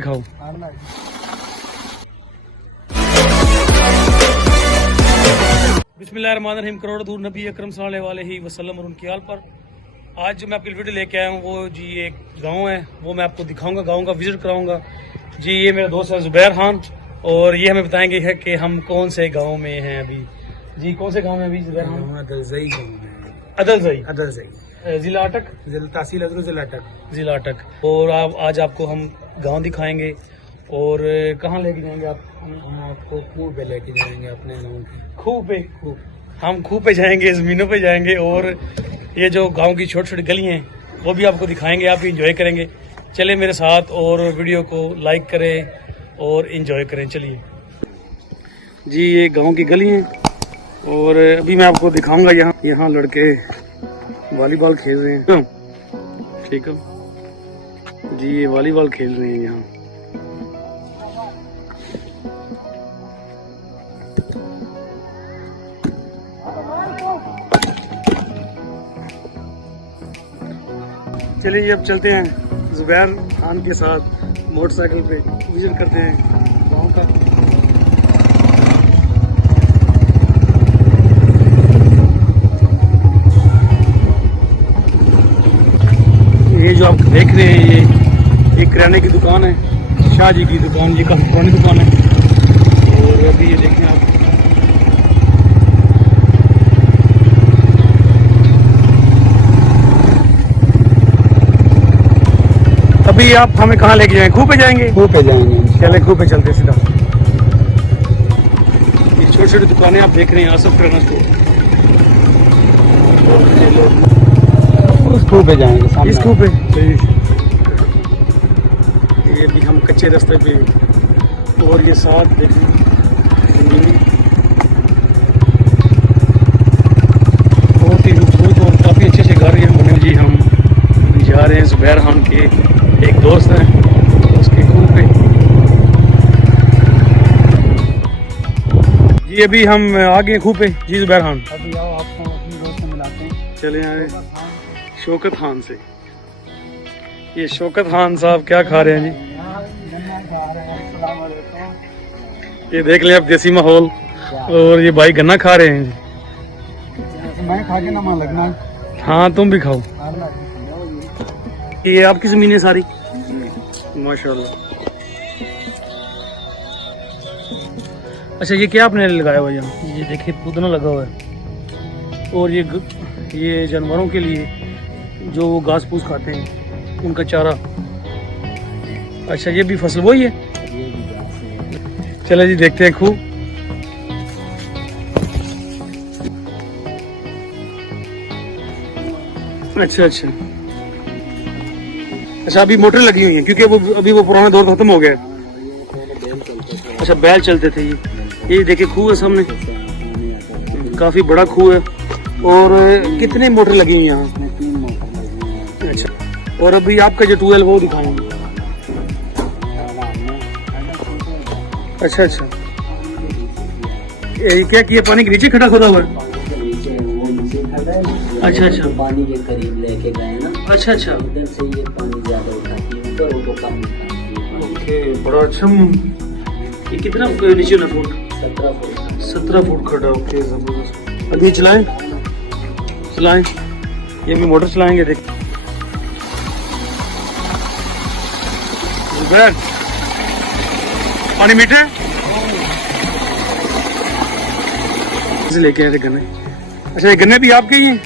खाओ। बिस्मिल्लाहिर्रहमानिर्रहीम। करोड़ दूर नबी अकरम सल्लल्लाहु अलैहि वसल्लम और उनकी आल पर आज जो मैं आपकी वीडियो लेके आया हूँ वो जी एक गांव है, वो मैं आपको दिखाऊंगा, गांव का विजिट कराऊंगा जी। ये मेरा दोस्त है ज़ुबैर खान और ये हमें बताएंगे है कि हम कौन से गांव में हैं अभी। जी कौन से गांव में अभी ज़ुबैर खान? अदलजई गाँव में। अदलजई जिला अटक, तहसील अदलू, जिला अटक। और आज आपको हम गांव दिखाएंगे और कहाँ लेके जाएंगे आप? हम आपको खूह पे लेके जाएंगे, अपने गाँव की खूह पे। हम खूह पे जाएंगे, ज़मीनों पे जाएंगे और ये जो गांव की छोटी छोटी गली हैं वो भी आपको दिखाएंगे, आप भी इंजॉय करेंगे। चले मेरे साथ और वीडियो को लाइक करें और इंजॉय करें। चलिए जी, ये गांव की गली हैं और अभी मैं आपको दिखाऊंगा। यहाँ लड़के वॉलीबॉल खेल रहे हैं। ठीक है जी, ये वॉलीबॉल खेल रहे हैं यहाँ। चलिए अब चलते हैं ज़ुबैर खान के साथ मोटरसाइकिल पे विजिट करते हैं गाँव का। ये जो आप देख रहे हैं ये एक किराने की दुकान है, शाह जी की दुकान। ये काफी पुरानी दुकान है और अभी ये देखें आप, अभी आप हमें कहाँ लेके जाएंगे? खूह पे जाएंगे? खूह पे जाएंगे। चले खूह पे चलते सीधा। ये छोटी छोटी दुकानें आप देख रहे हैं, आसफ किराना स्टोर। उस खूह पे जाएंगे, इस खूह पे। ये भी हम कच्चे रास्ते पे और ये साथ देखिए बहुत ही खूबसूरत और काफ़ी अच्छे अच्छे घर ये बने। जी हम जा रहे हैं ज़ुबैर खान के एक दोस्त है उसके खूह पे। जी अभी हम आ गए खूह पे। जी ज़ुबैर खान, अभी आओ आपको अपनी दोस्त से मिलाते हैं। चले आए शौकत खान से। ये शौकत खान साहब क्या खा रहे हैं जी? ये देख ले आप देसी माहौल। और ये भाई गन्ना खा रहे हैं जी। मैं खा के ना मन लगना। हाँ तुम भी खाओ। ये आपकी जमीन है सारी? माशाल्लाह। अच्छा ये क्या आपने लगाया हुआ यहाँ? ये देखिए पुदना लगा हुआ है और ये जानवरों के लिए जो वो घास फूस खाते हैं उनका चारा। अच्छा ये भी फसल वही है? चलो जी देखते हैं खूब। अच्छा अच्छा अच्छा, अभी मोटर लगी हुई है क्योंकि वो पुराना दौर खत्म हो गया। अच्छा बैल चलते थे। ये देखिए खूह है सामने, काफी बड़ा खूह है। और कितने मोटर लगी हुई यहाँ? अच्छा, और अभी आपका जो ट्यूबवेल वो दिखाएंगे। अच्छा अच्छा, ये क्या किया? पानी के नीचे खड़ा खोदा हुआ है? अच्छा अच्छा, पानी के करीब लेके गए ना। अच्छा अच्छा, उधर से ये पानी ज्यादा उठाती है, ऊपर वो कम उठाती है। ओके, बड़ा अच्छा। ये कितना नीचे ना फुट? 17 फुट खड़ा। ओके जबरदस्त। अभी चलाएं, ये भी मोटर चलाएंगे। देख पानी मीठा है लेके आए थे गन्ने। अच्छा ये गन्ने भी आपके ही हैं?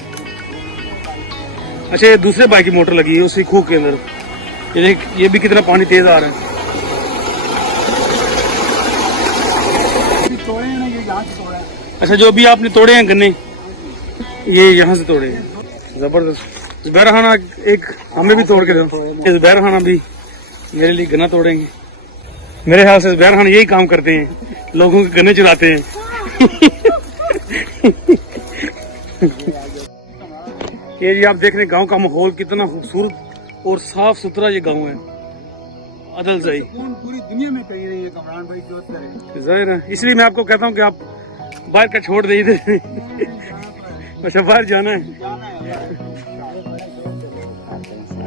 अच्छा ये दूसरे बाइक की मोटर लगी है उसी खूह के अंदर। ये देख, ये भी कितना पानी तेज आ रहा है। अच्छा जो अभी आपने तोड़े हैं गन्ने, ये यहाँ से तोड़े हैं। जबरदस्त। ज़ुबैर खान एक हमें भी तोड़ के दो। ज़ुबैर खान अभी मेरे लिए गन्ना तोड़ेंगे। मेरे ख्याल से ज़ुबैर खान यही काम करते हैं, लोगों के गन्ने चुराते हैं। ये जी आप देख रहे हैं गांव का माहौल कितना खूबसूरत और साफ सुथरा ये गांव है अदलजई। पूरी दुनिया में कहीं नहीं है कमरान भाई, जो करे जाहिर है, इसलिए मैं आपको कहता हूँ कि आप बाहर का छोड़ दे इधर। अच्छा बाहर जाना है।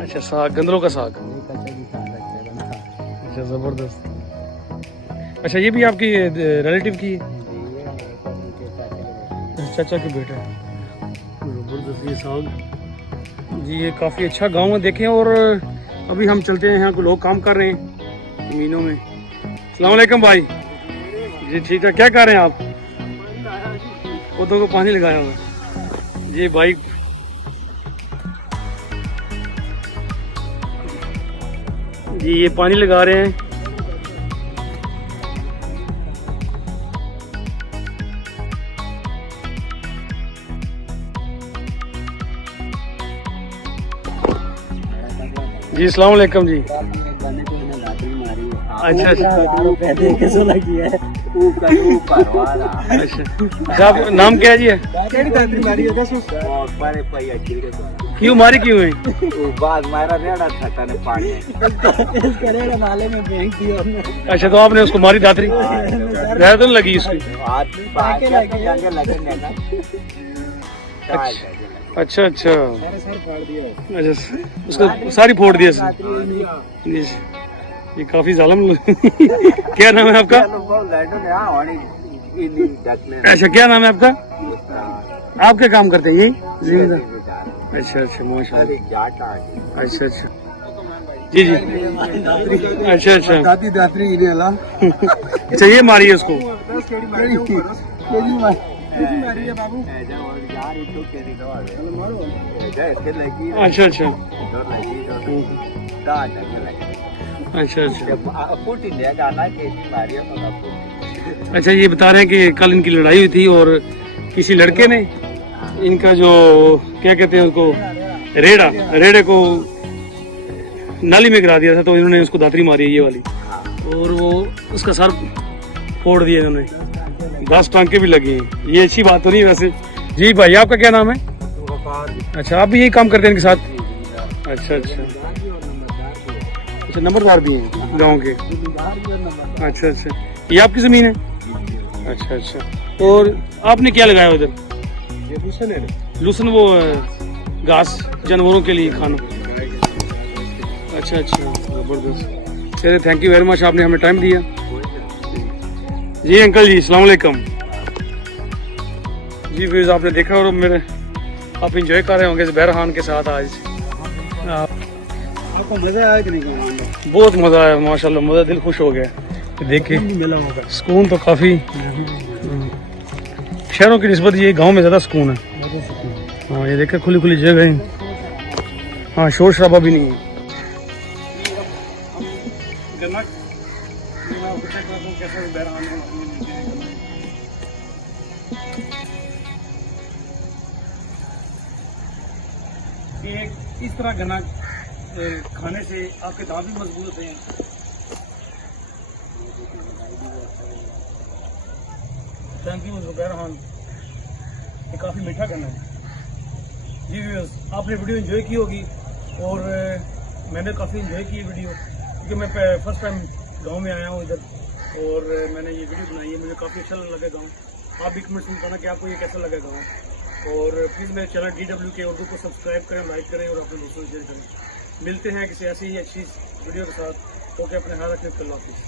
अच्छा साग, गंदलों का साग। अच्छा जबरदस्त। अच्छा ये भी आपकी रिलेटिव की है? चाचा के बेटा है। जबरदस्त ये साग जी, ये काफ़ी अच्छा गांव है देखें। और अभी हम चलते हैं, यहाँ को लोग काम कर रहे हैं ज़मीनों में। अस्सलाम वालेकुम भाई जी, ठीक है। क्या कर रहे हैं आप? पौधों को पानी लगाया हुआ जी भाई। जी ये पानी लगा रहे हैं। जी अस्सलाम वालेकुम जी। अच्छा कैसे लगी है? अच्छा आप नाम क्या है जी? क्यों मारी क्यों है? नाले में फेंक दिया। अच्छा तो आपने उसको मारी दातरी? जहर तो नहीं लगी उसकी? अच्छा अच्छा अच्छा, उसको सारी फोड़ दिया जी। ये काफी जालिम क्या नाम है आपका? अच्छा क्या नाम है आपका? आप क्या काम करते हैं? ये जिम्मेदार। अच्छा अच्छा माशाल्लाह। अच्छा अच्छा जी जी। अच्छा अच्छा अच्छा ये मारी है उसको? अच्छा अच्छा अच्छा अच्छा। ये बता रहे हैं कि कल इनकी लड़ाई हुई थी और किसी लड़के ने इनका जो क्या कहते हैं उसको रेड़े को नाली में गिरा दिया था, तो इन्होंने उसको दातरी मारी है ये वाली, और वो उसका सर फोड़ दिया इन्होंने। 10 टांके भी लगे हैं। ये अच्छी बात तो नहीं वैसे। जी भाई आपका क्या नाम है? अच्छा आप भी यही काम करते हैं इनके साथ? अच्छा अच्छा अच्छा, नंबरदार भी हैं गांव के? अच्छा अच्छा, ये आपकी जमीन है? अच्छा अच्छा। और आपने क्या लगाया उधर? लूसन, वो घास जानवरों के लिए खाना। अच्छा अच्छा जबरदस्त। चलिए थैंक यू वेरी मच, आपने हमें टाइम दिया। जी अंकल जी अस्सलाम वालेकुम जी। व्यूज आपने देखा और मेरे आप इंजॉय कर रहे होंगे ज़ुबैर खान के साथ। आज आपको मज़ा आया कि नहीं? बहुत मज़ा आया माशाल्लाह, मज़ा, दिल खुश हो गया। देखिए सुकून तो काफ़ी शहरों की निस्बत ये गांव में ज़्यादा सुकून है। हाँ ये देखे खुली खुली जगह है। हाँ शोर शराबा भी नहीं है। एक इस तरह गन्ना खाने से आपके दांत भी मजबूत होते हैं। थैंक यू ज़ुबैर खान, ये काफ़ी मीठा गन्ना है जी। व्यूअर्स आपने वीडियो एंजॉय की होगी और मैंने काफ़ी एंजॉय की वीडियो, क्योंकि मैं फर्स्ट टाइम गांव में आया हूँ इधर, और मैंने ये वीडियो बनाई है। मुझे काफ़ी अच्छा लगा गाँव। आप भी कमेंट्स में बताना कि आपको ये कैसा लगा गाँव। और प्लीज़ मेरे चैनल DW के उर्दू को सब्सक्राइब करें, लाइक करें और अपने दोस्तों से शेयर करें। मिलते हैं किसी ऐसी ही अच्छी वीडियो के साथ। ओके, अपने ख्याल रखें। अल्लाह हाफिज़।